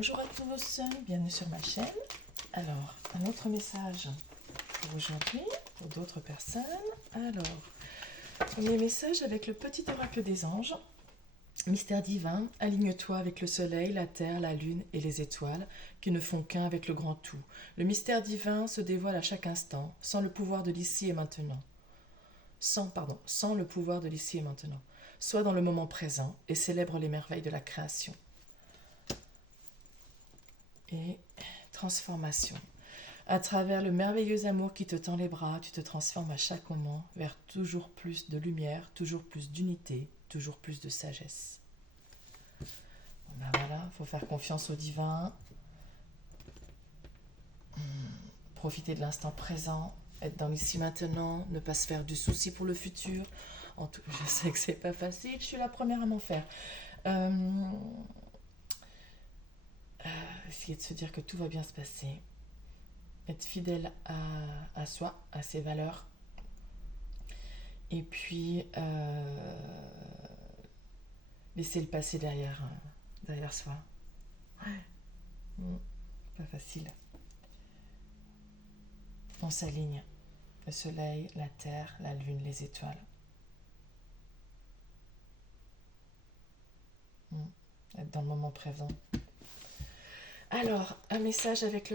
Bonjour à tous, bienvenue sur ma chaîne. Alors, un autre message pour aujourd'hui, pour d'autres personnes. Alors, premier message avec le petit oracle des anges. Mystère divin, aligne-toi avec le soleil, la terre, la lune et les étoiles, qui ne font qu'un avec le grand tout. Le mystère divin se dévoile à chaque instant, sans le pouvoir de l'ici et maintenant. Sans le pouvoir de l'ici et maintenant. Sois dans le moment présent et célèbre les merveilles de la création. Et transformation. À travers le merveilleux amour qui te tend les bras, tu te transformes à chaque moment vers toujours plus de lumière, toujours plus d'unité, toujours plus de sagesse. Bon ben voilà, il faut faire confiance au divin, profiter de l'instant présent, être dans l'ici maintenant, ne pas se faire du souci pour le futur. En tout cas, je sais que c'est pas facile, je suis la première à m'en faire. Essayer de se dire que tout va bien se passer. Être fidèle à soi, à ses valeurs. Et puis, laisser le passé derrière soi. Ouais. Pas facile. On s'aligne. Le soleil, la terre, la lune, les étoiles. Être dans le moment présent. Alors, un message avec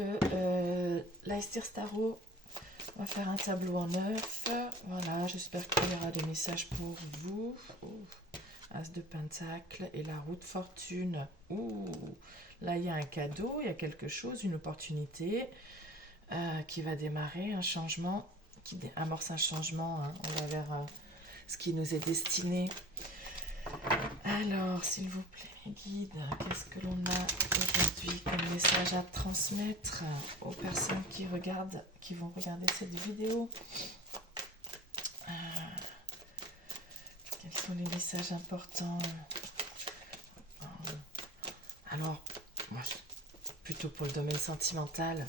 l'Aestir Starot. On va faire un tableau en 9. Voilà, j'espère qu'il y aura des messages pour vous. As de Pentacle et la roue de fortune. Là, il y a un cadeau, il y a quelque chose, une opportunité qui va démarrer, un changement, qui amorce un changement. On va vers ce qui nous est destiné. Alors, s'il vous plaît, mes guides, qu'est-ce que l'on a aujourd'hui comme message à transmettre aux personnes qui vont regarder cette vidéo? Quels sont les messages importants? Alors, moi, plutôt pour le domaine sentimental,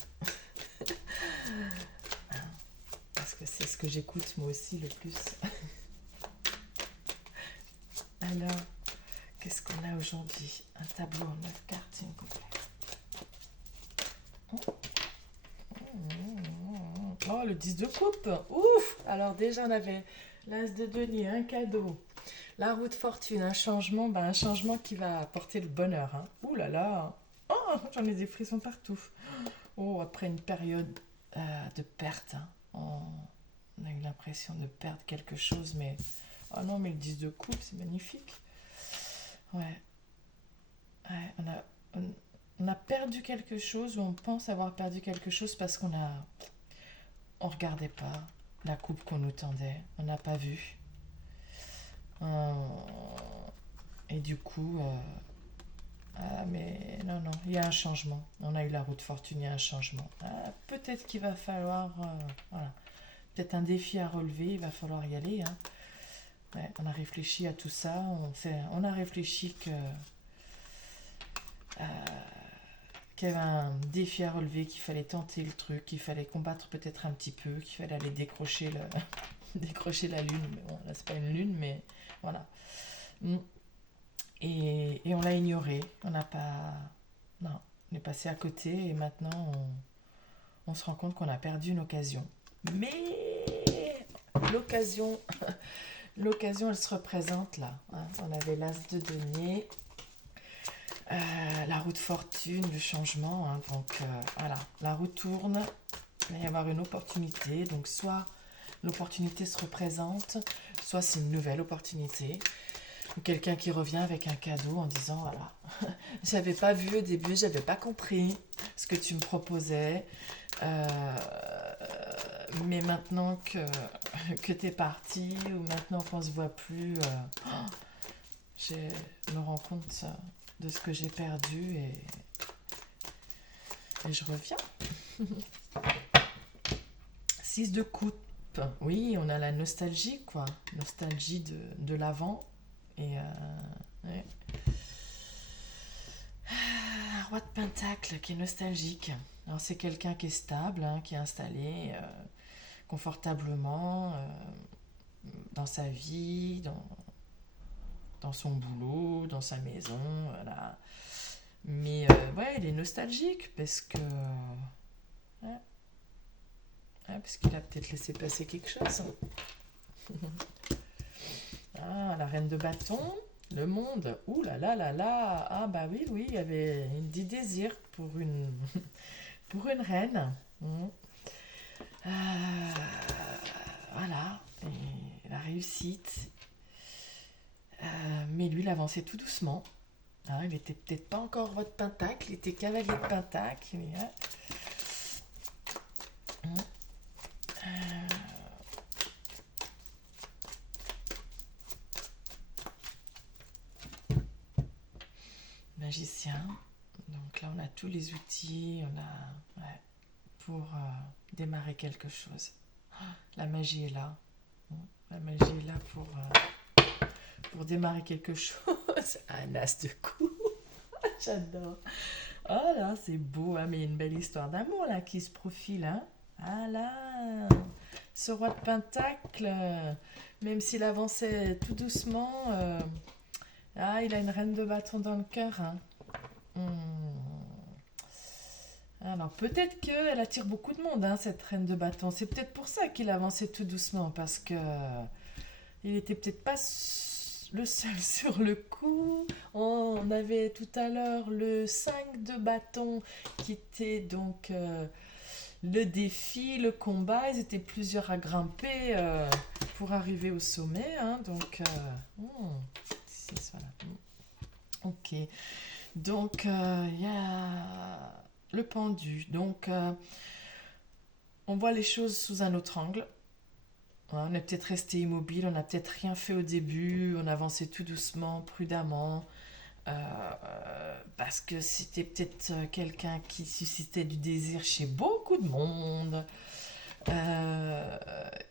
parce que c'est ce que j'écoute moi aussi le plus. Alors, qu'est-ce qu'on a aujourd'hui? Un tableau en 9 cartes, s'il vous plaît. Oh, le 10 de coupe. Ouf. Alors déjà, on avait l'as de denier, un cadeau. La roue de fortune, un changement qui va apporter le bonheur. Ouh là là. Oh, j'en ai des frissons partout. Oh, après une période de perte, on a eu l'impression de perdre quelque chose, mais... Oh non, mais le 10 de coupe, c'est magnifique. Ouais, on a perdu quelque chose, ou on pense avoir perdu quelque chose parce qu'on regardait pas la coupe qu'on nous tendait, on n'a pas vu. Et du coup, mais non, il y a un changement. On a eu la roue de fortune, il y a un changement. Peut-être qu'il va falloir, voilà, peut-être un défi à relever, il va falloir y aller. Ouais, on a réfléchi à tout ça, on a réfléchi qu'il y avait un défi à relever, qu'il fallait tenter le truc, qu'il fallait combattre peut-être un petit peu, qu'il fallait aller décrocher la lune. Mais bon, là c'est pas une lune, mais voilà. Et on l'a ignoré, on n'a pas... Non, on est passé à côté et maintenant on se rend compte qu'on a perdu une occasion. Mais l'occasion, elle se représente là. On avait l'as de denier, la roue de fortune, le changement. Donc voilà, la roue tourne, il va y avoir une opportunité. Donc soit l'opportunité se représente, soit c'est une nouvelle opportunité. Ou quelqu'un qui revient avec un cadeau en disant voilà, j'avais pas vu au début, j'avais pas compris ce que tu me proposais, mais maintenant que t'es parti, ou maintenant qu'on se voit plus, je me rends compte de ce que j'ai perdu et je reviens. 6 de coupe. Oui, on a la nostalgie, quoi. Nostalgie de l'avant. Et ouais. Roi de Pentacle qui est nostalgique. Alors c'est quelqu'un qui est stable, qui est installé confortablement dans sa vie, dans son boulot, dans sa maison, voilà. Mais ouais, il est nostalgique parce que... Ouais, parce qu'il a peut-être laissé passer quelque chose. Ah, la reine de bâton, le monde. Ouh là là là là. Ah bah oui, oui, il y avait du désir pour une, pour une reine. Ah, voilà, et la réussite. Mais lui, il avançait tout doucement. Hein, il était peut-être pas encore roi de Pentacle, il était cavalier de Pentacle. Mais, hein. Magicien. Donc là, on a tous les outils, on a pour démarrer quelque chose. La magie est là. La magie est là pour démarrer quelque chose. Un as de coups. J'adore. Oh là, c'est beau, hein, mais il y a une belle histoire d'amour là qui se profile. Hein. Ah là, ce roi de Pentacle, même s'il avançait tout doucement, il a une reine de bâton dans le cœur. Hein. Alors peut-être qu'elle attire beaucoup de monde, hein, cette reine de bâton. C'est peut-être pour ça qu'il avançait tout doucement, parce que il était peut-être pas le seul sur le coup. On avait tout à l'heure le 5 de bâton qui était donc le défi, le combat. Ils étaient plusieurs à grimper pour arriver au sommet. Hein, donc, voilà. Ok. Donc, il y a le pendu. Donc, on voit les choses sous un autre angle. On est peut-être resté immobile, on n'a peut-être rien fait au début, on avançait tout doucement, prudemment, parce que c'était peut-être quelqu'un qui suscitait du désir chez beaucoup de monde.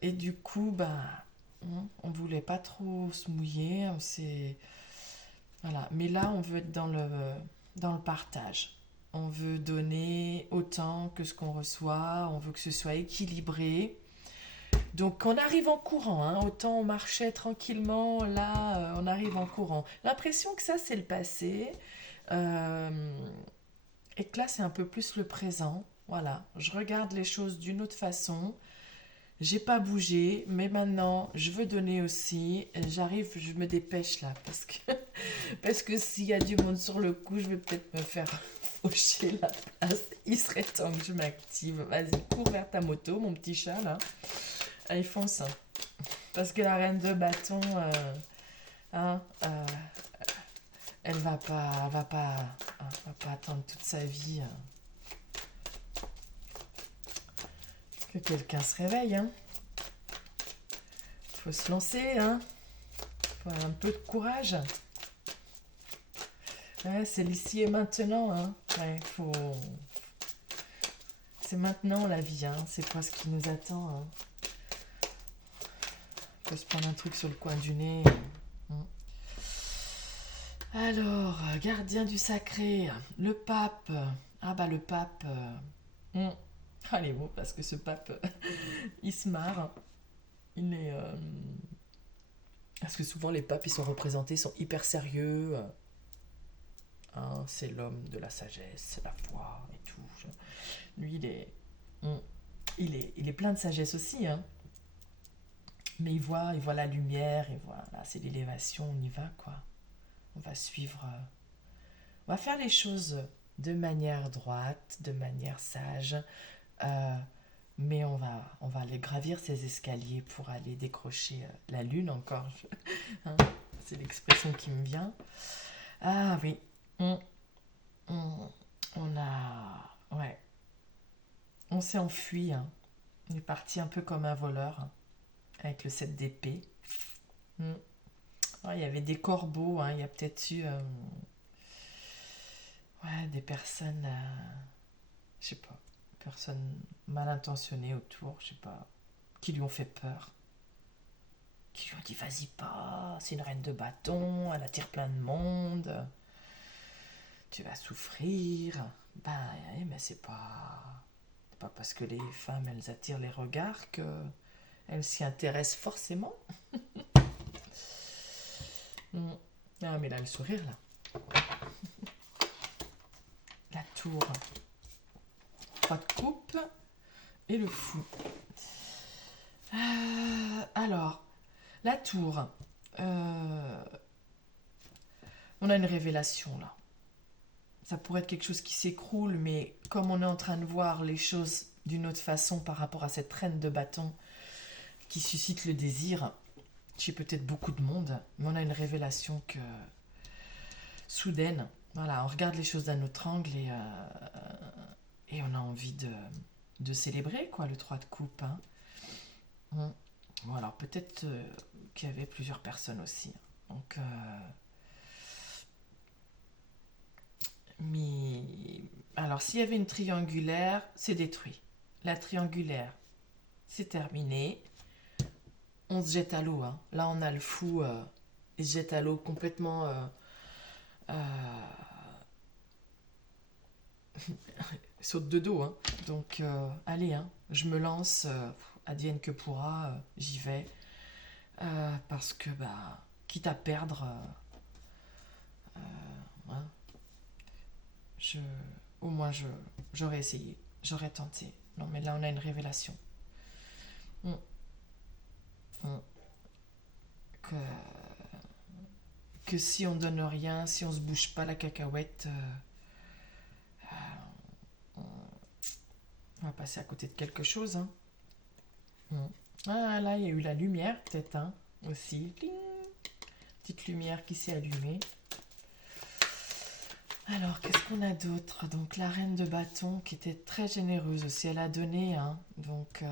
Et du coup, on voulait pas trop se mouiller. Voilà. Mais là, on veut être dans le partage. On veut donner autant que ce qu'on reçoit, on veut que ce soit équilibré. Donc on arrive en courant, hein. Autant on marchait tranquillement, là on arrive en courant. L'impression que ça c'est le passé, et que là c'est un peu plus le présent. Voilà, je regarde les choses d'une autre façon. J'ai pas bougé, mais maintenant je veux donner aussi. J'arrive, je me dépêche là, parce que s'il y a du monde sur le coup, je vais peut-être me faire faucher la place. Il serait temps que je m'active. Vas-y, cours vers ta moto, mon petit chat là. Allez, fonce. Parce que la reine de bâton, elle va pas attendre toute sa vie que quelqu'un se réveille. Hein. Faut se lancer, hein. Faut un peu de courage. Ouais, c'est l'ici et maintenant, hein. Ouais, c'est maintenant la vie, hein. C'est pas ce qui nous attend, hein. Faut se prendre un truc sur le coin du nez. Alors, gardien du sacré, le pape. Ah bah le pape. Allez, bon, parce que ce pape, il se marre. Il est. Parce que souvent les papes, ils sont représentés, ils sont hyper sérieux. Hein, c'est l'homme de la sagesse, la foi et tout. Lui, il est plein de sagesse aussi, hein. Mais il voit la lumière, et voilà, c'est l'élévation, on y va, quoi. On va suivre, on va faire les choses de manière droite, de manière sage, mais on va aller gravir ces escaliers pour aller décrocher la lune encore. Hein, c'est l'expression qui me vient. Ah oui, on a, ouais, on s'est enfui. Hein. On est parti un peu comme un voleur, hein, avec le 7 d'épée. Il y avait des corbeaux, hein, il y a peut-être eu des personnes, je sais pas, personnes mal intentionnées autour, je sais pas, qui lui ont fait peur, qui lui ont dit vas-y pas, c'est une reine de bâton, elle attire plein de monde, tu vas souffrir. Mais c'est pas parce que les femmes elles attirent les regards que elles s'y intéressent forcément. Ah mais là le sourire là. La tour. 3 de coupe et le fou. Alors, la tour. On a une révélation là. Ça pourrait être quelque chose qui s'écroule, mais comme on est en train de voir les choses d'une autre façon par rapport à cette reine de bâton qui suscite le désir chez peut-être beaucoup de monde, mais on a une révélation soudaine. Voilà, on regarde les choses d'un autre angle et on a envie de célébrer quoi, le 3 de coupe. Hein. Bon, alors peut-être qu'il y avait plusieurs personnes aussi. Donc, mais alors s'il y avait une triangulaire, c'est détruit. La triangulaire, c'est terminé. On se jette à l'eau. Hein. Là, on a le fou. Il se jette à l'eau complètement. Saute de dos. Hein. Donc, allez, hein, je me lance. Advienne que pourra. J'y vais. Parce que, quitte à perdre, hein, au moins, j'aurais essayé. J'aurais tenté. Non, mais là, on a une révélation. Que si on donne rien, si on se bouge pas la cacahuète, on va passer à côté de quelque chose. Hein. Ah, là, il y a eu la lumière, peut-être, hein, aussi. Ding, petite lumière qui s'est allumée. Alors, qu'est-ce qu'on a d'autre? Donc, la reine de bâton qui était très généreuse aussi. Elle a donné, hein, donc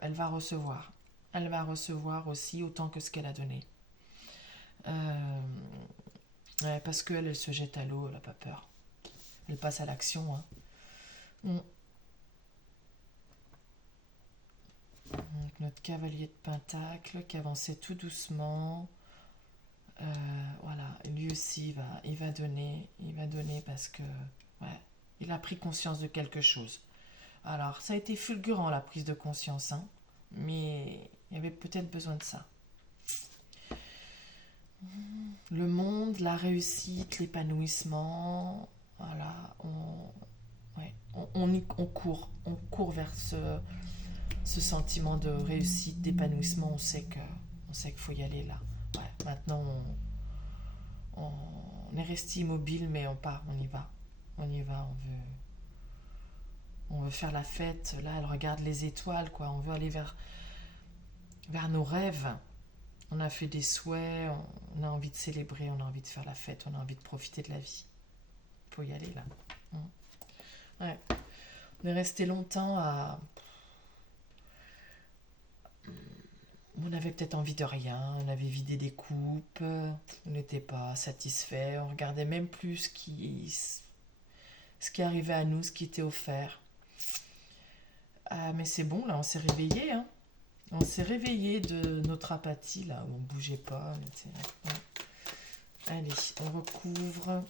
elle va recevoir. Elle va recevoir aussi autant que ce qu'elle a donné. Ouais, parce qu'elle, elle se jette à l'eau, elle n'a pas peur. Elle passe à l'action. Hein. Donc, notre cavalier de pentacle qui avançait tout doucement. Voilà, lui aussi il va donner parce que ouais, il a pris conscience de quelque chose. Alors, ça a été fulgurant la prise de conscience, hein, mais il y avait peut-être besoin de ça. Le monde, la réussite, l'épanouissement, voilà, on court vers ce sentiment de réussite, d'épanouissement. On sait qu'il faut y aller là. Ouais, maintenant, on est resté immobile, mais on part, on y va. On veut faire la fête. Là, elle regarde les étoiles, quoi. On veut aller vers nos rêves. On a fait des souhaits, on a envie de célébrer, on a envie de faire la fête, on a envie de profiter de la vie. Il faut y aller, là. Ouais. On est resté longtemps à... On avait peut-être envie de rien, on avait vidé des coupes, on n'était pas satisfait, on regardait même plus ce qui arrivait à nous, ce qui était offert. Ah, mais c'est bon, là, on s'est réveillé, hein. On s'est réveillé de notre apathie, là, où on bougeait pas. Ouais. Allez, on recouvre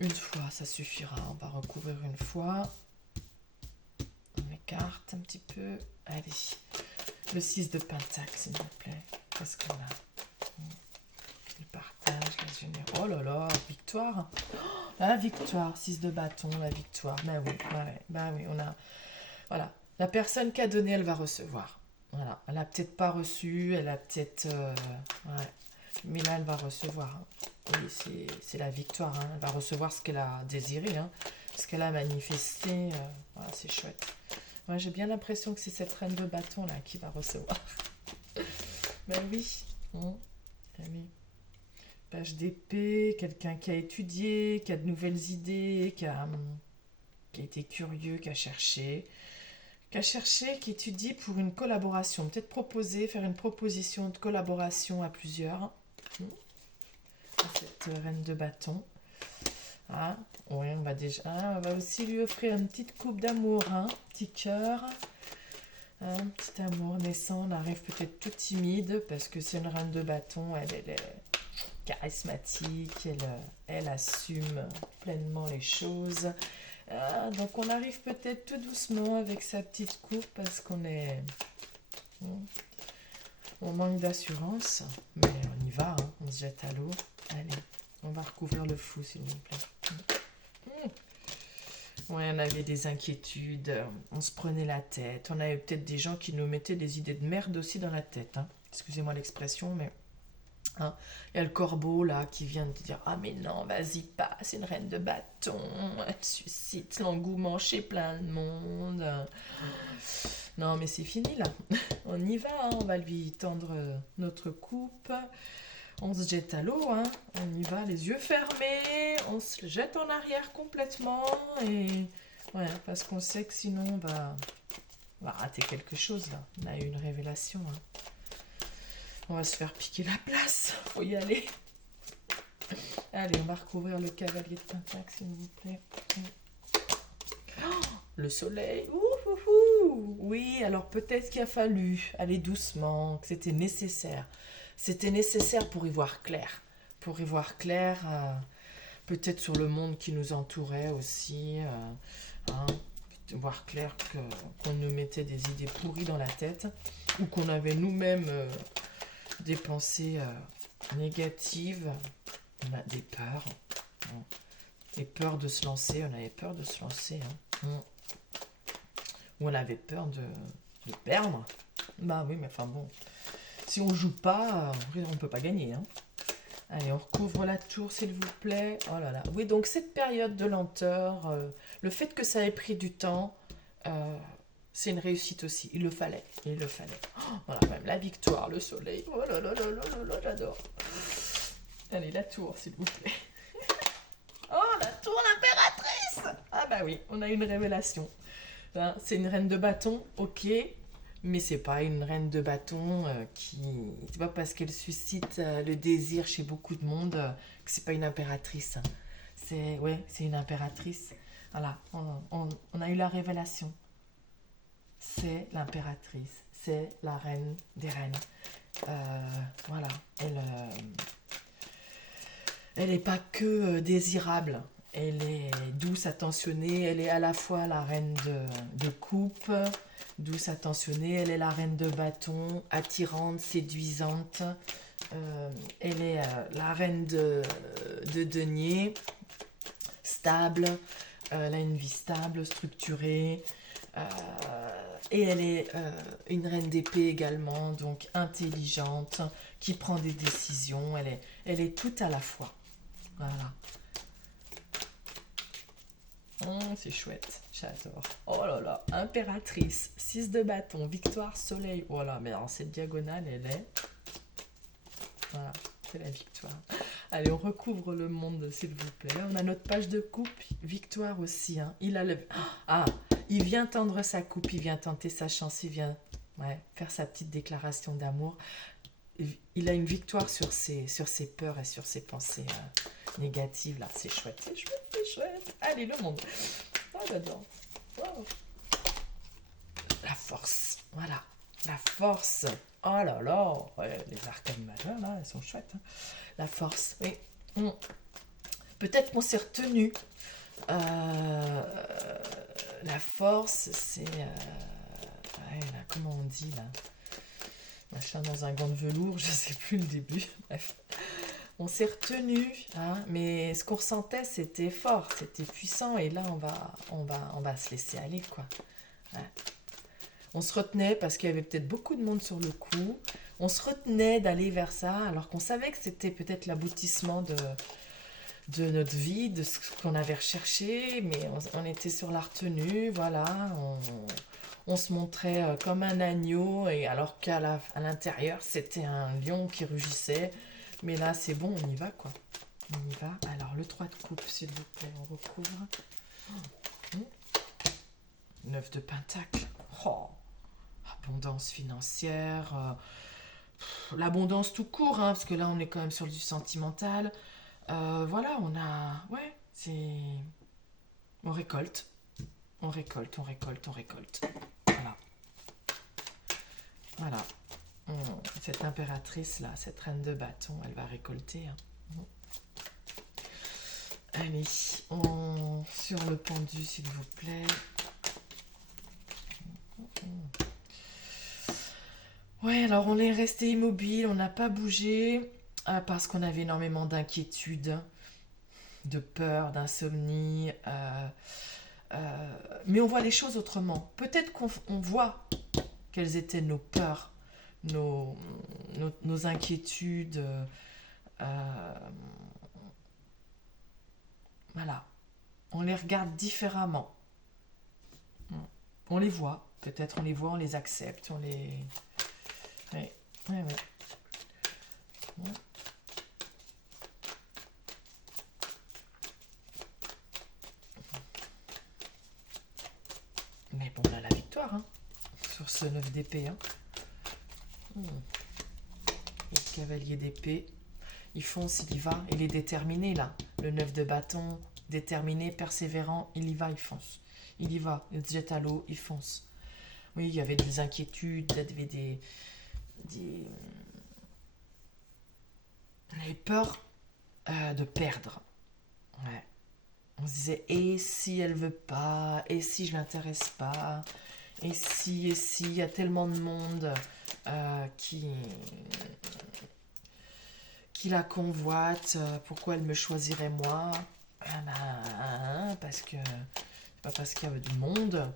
une fois, ça suffira. On va recouvrir une fois. On écarte un petit peu. Allez, le 6 de pentacle, s'il vous plaît. Qu'est-ce qu'on a? Le partage, la générosité. Oh là là, victoire. Oh, la victoire, 6 de bâton, la victoire. Ben oui, on a... Voilà. La personne qui a donné, elle va recevoir. Voilà. Elle n'a peut-être pas reçu, elle a peut-être... ouais. Mais là, elle va recevoir. Hein. Oui, c'est la victoire. Hein. Elle va recevoir ce qu'elle a désiré, hein. Ce qu'elle a manifesté. Voilà, c'est chouette. Moi, j'ai bien l'impression que c'est cette reine de bâton là qui va recevoir. Ben oui. Oui. Page d'épée, quelqu'un qui a étudié, qui a de nouvelles idées, qui a été curieux, qui a cherché, qui étudie pour une collaboration. Peut-être faire une proposition de collaboration à plusieurs. Cette reine de bâton. Ah, oui, on va aussi lui offrir une petite coupe d'amour, hein, petit cœur. Un petit amour naissant. On arrive peut-être tout timide parce que c'est une reine de bâton. Elle est charismatique, elle assume pleinement les choses. Donc on arrive peut-être tout doucement avec sa petite coupe parce on manque d'assurance, mais on y va, hein, on se jette à l'eau. Allez, on va recouvrir le fou s'il vous plaît. Ouais, on avait des inquiétudes, on se prenait la tête. On avait peut-être des gens qui nous mettaient des idées de merde aussi dans la tête, hein. Excusez-moi l'expression, mais hein. Il y a le corbeau là qui vient de dire ah mais non, vas-y pas, c'est une reine de bâton, elle suscite l'engouement chez plein de monde. Non mais c'est fini là, on y va, hein. On va lui tendre notre coupe, on se jette à l'eau, hein. On y va les yeux fermés, on se jette en arrière complètement et ouais, parce qu'on sait que sinon on va rater quelque chose là. On a eu une révélation, hein. On va se faire piquer la place, faut y aller. Allez, on va recouvrir le cavalier de Pentacle, s'il vous plaît. Oh, le soleil, ouh, ouh, ouh. Oui, alors peut-être qu'il a fallu aller doucement, que c'était nécessaire. C'était nécessaire pour y voir clair. Pour y voir clair, peut-être sur le monde qui nous entourait aussi. Hein, voir clair qu'on nous mettait des idées pourries dans la tête ou qu'on avait nous-mêmes des pensées négatives, on a des peurs, hein. Des peurs de se lancer, on avait peur de se lancer, hein. Ou on avait peur de perdre. Bah oui, mais enfin bon, si on joue pas, on peut pas gagner, hein. Allez, on recouvre la tour, s'il vous plaît. Oh là là. Oui, donc cette période de lenteur, le fait que ça ait pris du temps, c'est une réussite aussi. Il le fallait. Il le fallait. Oh, voilà, même la victoire, le soleil. Oh là là là là là là, j'adore. Allez, la tour, s'il vous plaît. Oh, la tour, l'impératrice. Ah bah oui, on a une révélation. Hein, c'est une reine de bâton, ok. Mais c'est pas une reine de bâton qui... C'est pas parce qu'elle suscite le désir chez beaucoup de monde que c'est pas une impératrice. C'est... Ouais, c'est une impératrice. Voilà, on a eu la révélation. C'est l'impératrice. C'est la reine des reines. Voilà. Elle n'est pas que désirable. Elle est douce, attentionnée. Elle est à la fois la reine de coupe, douce, attentionnée. Elle est la reine de bâton, attirante, séduisante. Elle est la reine de denier, stable. Elle a une vie stable, structurée. Et elle est une reine d'épée également, donc intelligente, qui prend des décisions. Elle est tout à la fois. Voilà. C'est chouette, j'adore. Oh là là, impératrice, 6 de bâton, victoire, soleil. Oh là, mais alors cette diagonale, elle est... Voilà, c'est la victoire. Allez, on recouvre le monde, s'il vous plaît. On a notre page de coupe, victoire aussi. Hein. Il a le... Ah, il vient tendre sa coupe, il vient tenter sa chance, il vient faire sa petite déclaration d'amour. Il a une victoire sur ses peurs et sur ses pensées négatives. Là, c'est chouette, c'est chouette, c'est chouette. Allez, le monde. Oh, j'adore. Oh. La force, voilà. La force. Oh là là. Ouais, les arcanes majeures, là, elles sont chouettes. Hein. La force, oui. Peut-être qu'on s'est retenu. La force, c'est... là, comment on dit, là, machin dans un gant de velours, je sais plus le début. Bref. On s'est retenu, hein, mais ce qu'on ressentait, c'était fort, c'était puissant, et là, on va se laisser aller, quoi. Ouais. On se retenait parce qu'il y avait peut-être beaucoup de monde sur le coup. On se retenait d'aller vers ça, alors qu'on savait que c'était peut-être l'aboutissement de notre vie, de ce qu'on avait recherché, mais on était sur la retenue, voilà. On se montrait comme un agneau, et alors qu'à l'intérieur, c'était un lion qui rugissait. Mais là, c'est bon, on y va, quoi. On y va. Alors, le 3 de coupe, s'il vous plaît, on recouvre. 9 de pentacle. Oh, abondance financière. L'abondance tout court, hein, parce que là, on est quand même sur du sentimental. Voilà, on a... Ouais, c'est... On récolte. On récolte, on récolte, on récolte. Voilà. Voilà. Cette impératrice là, cette reine de bâton, elle va récolter. Hein. Allez, sur le pendu, s'il vous plaît. Ouais, alors on est resté immobile, on n'a pas bougé parce qu'on avait énormément d'inquiétudes. de peur, d'insomnie. Mais on voit les choses autrement. Peut-être qu'on voit quelles étaient nos peurs, nos inquiétudes. Voilà. On les regarde différemment. On les voit. Peut-être on les voit, on les accepte, on les... Ouais, ouais, ouais. Bon. Mais bon, on a la victoire, hein, sur ce 9 d'épée. Hein. Le cavalier d'épée, il fonce, il y va. Il est déterminé, là. Le 9 de bâton, déterminé, persévérant, il y va, il fonce. Il y va, il se jette à l'eau, il fonce. Oui, il y avait des inquiétudes, il y avait on avait peur de perdre. Ouais. On se disait, et si elle veut pas, et si je l'intéresse pas, et si, il y a tellement de monde qui la convoite, pourquoi elle me choisirait moi? Ah ben, parce que, c'est pas parce qu'il y a du monde,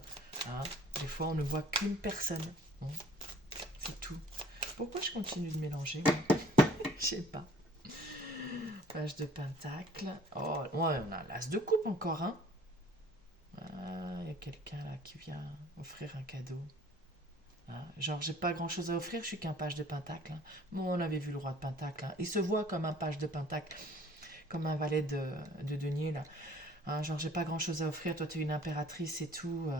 hein. Des fois on ne voit qu'une personne, hein. C'est tout. Pourquoi je continue de mélanger? Je sais pas. Page de pentacle. Oh, ouais, on a l'as de coupe encore, hein. Ah, il y a quelqu'un là qui vient offrir un cadeau. Hein, genre, j'ai pas grand chose à offrir, je suis qu'un page de pentacle. Hein. Bon, on avait vu le roi de pentacle. Hein. Il se voit comme un page de pentacle, comme un valet de denier, là. Hein, genre, j'ai pas grand chose à offrir, toi, tu es une impératrice et tout.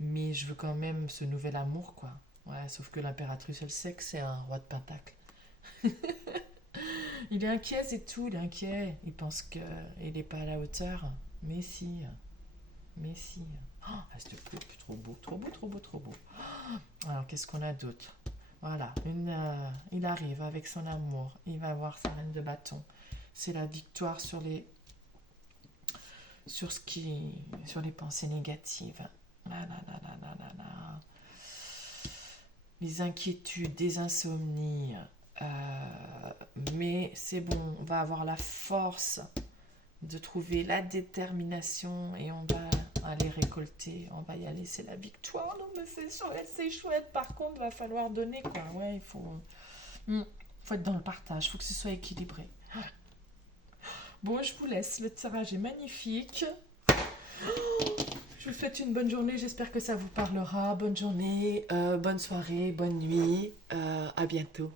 Mais je veux quand même ce nouvel amour, quoi. Ouais, sauf que l'impératrice, elle sait que c'est un roi de pentacle. Il est inquiet, c'est tout, il est inquiet. Il pense qu'il n'est pas à la hauteur. Mais si, mais si. Oh, reste plus, trop beau, trop beau, trop beau, trop beau. Alors, qu'est-ce qu'on a d'autre? Voilà, il arrive avec son amour. Il va voir sa reine de bâton. C'est la victoire sur les pensées négatives. Là, là, là, là, là, là, là. Les inquiétudes, des insomnies. Mais c'est bon, on va avoir la force de trouver la détermination et on va aller récolter, on va y aller, c'est la victoire. Non mais c'est chouette, par contre va falloir donner quoi, ouais, faut être dans le partage, faut que ce soit équilibré. Bon, je vous laisse, le tirage est magnifique. Je vous souhaite une bonne journée, j'espère que ça vous parlera. Bonne journée, bonne soirée, bonne nuit, à bientôt.